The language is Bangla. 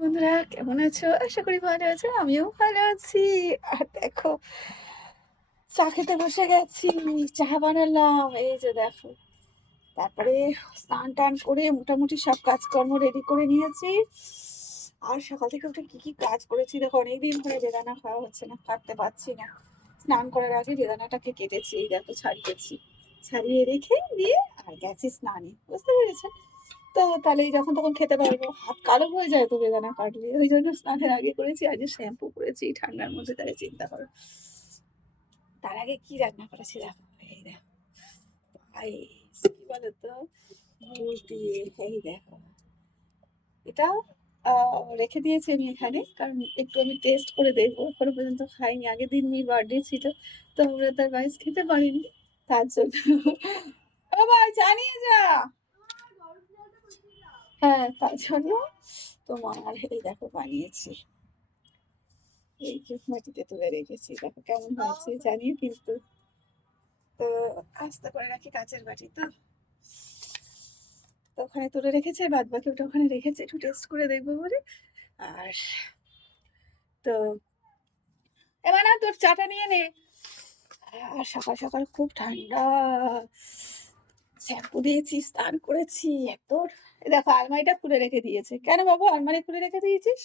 বন্ধুরা কেমন আছো? আশা করি ভালো আছো। আমিও ভালো আছি। আর দেখো চা খেতে বসে গেছি। চা বানালাম। এই যে দেখো। তারপরে স্নান-টান করে মোটামুটি সব কাজকর্ম রেডি করে নিয়েছি। আর সকাল থেকে উঠে কি কাজ করেছি দেখো, অনেকদিন ধরে বেদানা খাওয়া হচ্ছে না, কাটতে পারছি না। স্নান করার আগে বেদানাটাকে কেটেছি। এই দেখো ছাড়িয়েছি। ছাড়িয়ে রেখে দিয়ে আর গেছি স্নানে। বুঝতে পেরেছো? তো তাহলেই যখন তখন খেতে পারবো। হাত কালো হয়ে যায় তো বেদানা কাটলে। ওইজন্য স্নানের আগে করেছি। আজকে শ্যাম্পু করেছি ঠান্ডার মধ্যে, তাহলে চিন্তা করো। তার আগে কি রান্না করেছি দেখো। এই দেখো পায়েস, কি বলতো, গুড় দিয়ে। এই দেখো এটা রেখে দিয়েছি আমি এখানে, কারণ একটু আমি টেস্ট করে দেখবো। এখনো পর্যন্ত খাইনি। আগের দিন মেয়ের বার্থডে ছিল, তো আমরা তার পায়েস খেতে পারিনি, তার জন্য। ও ভাই চা নিয়ে যা। হ্যাঁ, তার জন্য তোমার এই দেখো বানিয়েছি। এই যে মাটিতে তুলে রেখেছি, দেখো কেমন হয়েছে জানিও কিন্তু। তো আস্তে করে রাখি, কাঁচের বাটি তো। তো ওখানে তুলে রেখেছি, আর বাদ বাকি ওটা ওখানে রেখেছি একটু টেস্ট করে দেখবো বলে। আর তো এবার না তোর চাটা নিয়ে নে। আর সকাল সকাল খুব ঠান্ডা। শ্যাম্পু দিয়েছি, স্নান করেছি। এত এই দেখো আলমারিটা খুলে রেখে দিয়েছে। কেন বাবু আলমারি খুলে রেখে দিয়েছিস?